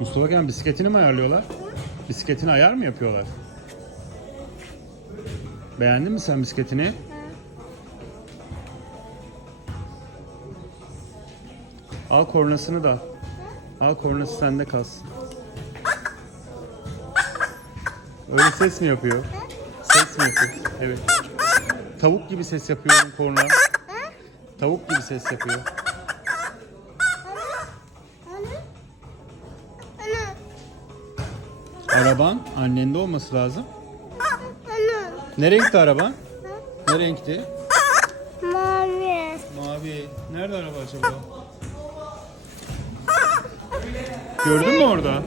Mustafa Kemal bisikletini mi ayarlıyorlar? Bisikletini ayar mı yapıyorlar? Beğendin mi sen bisikletini? Al kornasını da. Al kornası sende kalsın. Öyle ses mi yapıyor? Ses mi yapıyor? Evet. Tavuk gibi ses yapıyor korna. Tavuk gibi ses yapıyor. Araban annende olması lazım. Ne renkti araban? Ne renkti? Mavi. Mavi. Nerede araba acaba? Gördün mü orada?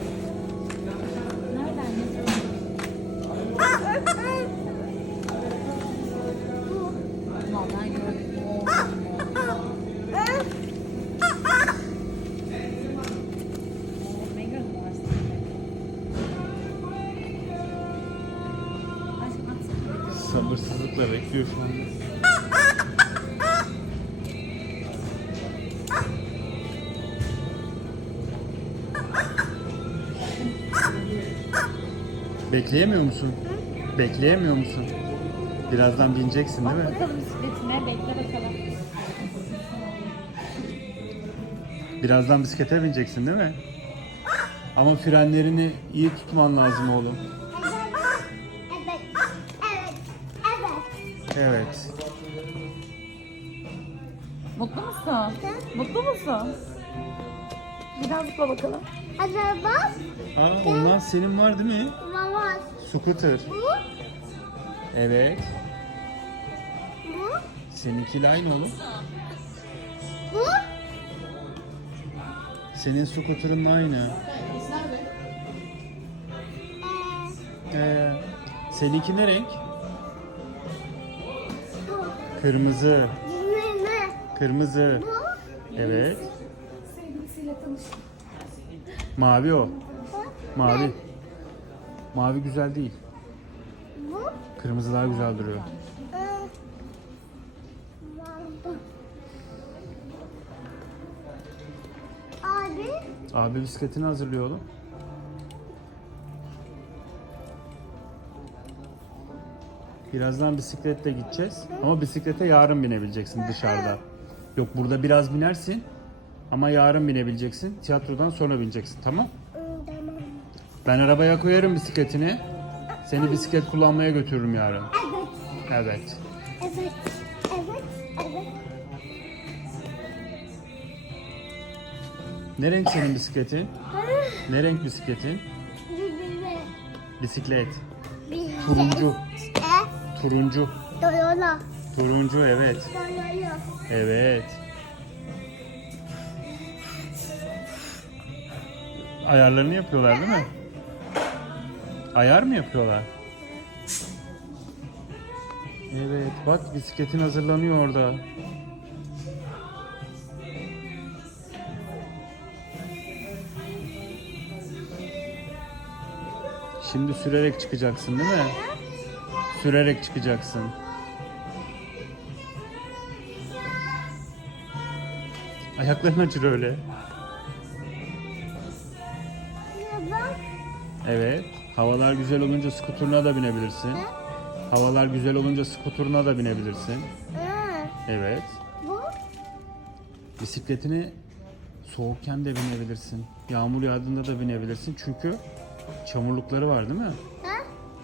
Sabırsızlıkla bekliyor şu anda. Bekleyemiyor musun? Bekleyemiyor musun? Birazdan bineceksin değil mi? Bak bakalım bisikletine. Bekle bakalım. Birazdan bisiklete bineceksin değil mi? Ama frenlerini iyi tutman lazım oğlum. Evet. Mutlu musun? Mutlu musun? Biraz zıpla bakalım. Araba. Aa ondan senin var değil mi? Mama. Scooter. Bu. Evet. Bu. Seninkiyle aynı oğlum. Bu. Senin scooter'ın aynı. Ee, Ee, seninki ne renk? Kırmızı. Kırmızı. Bu. Evet. Sevgilisiyle tanış. Mavi o. Bu. Mavi. Mavi güzel değil. Bu. Kırmızı daha güzel duruyor. Abi bisikletini hazırlıyor oğlum. Birazdan bisikletle gideceğiz. Ama bisiklete yarın binebileceksin dışarıda. Yok burada biraz binersin. Ama yarın binebileceksin. Tiyatrodan sonra bineceksin tamam? Ben arabaya koyarım bisikletini. Seni bisiklet kullanmaya götürürüm yarın. Evet. Evet. Evet. Evet. Evet. Ne renk senin bisikletin? Ne renk bisikletin? Bisiklet. Turuncu. Turuncu. Doyola. Turuncu evet. Doyola. Evet. Ayarlarını yapıyorlar değil mi? Ayar mı yapıyorlar? Evet bak bisikletin hazırlanıyor orada. Şimdi sürerek çıkacaksın değil mi? Sürerek çıkacaksın. Ayakların acır öyle. Evet. Havalar güzel olunca skuturuna da binebilirsin. Havalar güzel olunca skuturuna da binebilirsin. Evet. Bu. Bisikletini soğukken de binebilirsin. Yağmur yağdığında da binebilirsin. Çünkü çamurlukları var değil mi?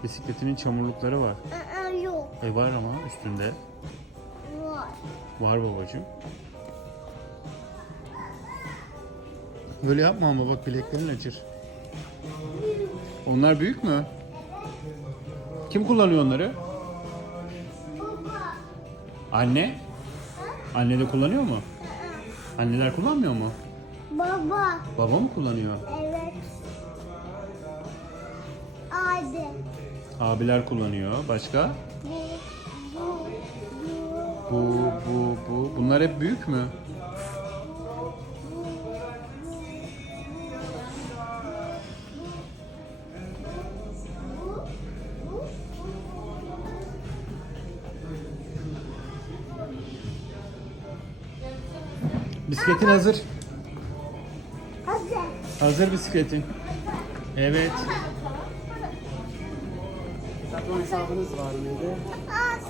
Bisikletinin çamurlukları var. Aa, yok. E var ama üstünde. Var. Var babacığım. Böyle yapma ama bak bileklerin acır. Onlar büyük mü? Kim kullanıyor onları? Baba. Anne? Anne de kullanıyor mu? Anneler kullanmıyor mu? Baba. Baba mı kullanıyor? Evet. Abi. Abiler kullanıyor. Başka? Bu. Bu. Bu. Bu, bu, bu. Bunlar hep büyük mü? Bisikletin hazır. Hazır. Hazır bisikletin. Evet. Tiyatro hesabınız var mıydı? Az.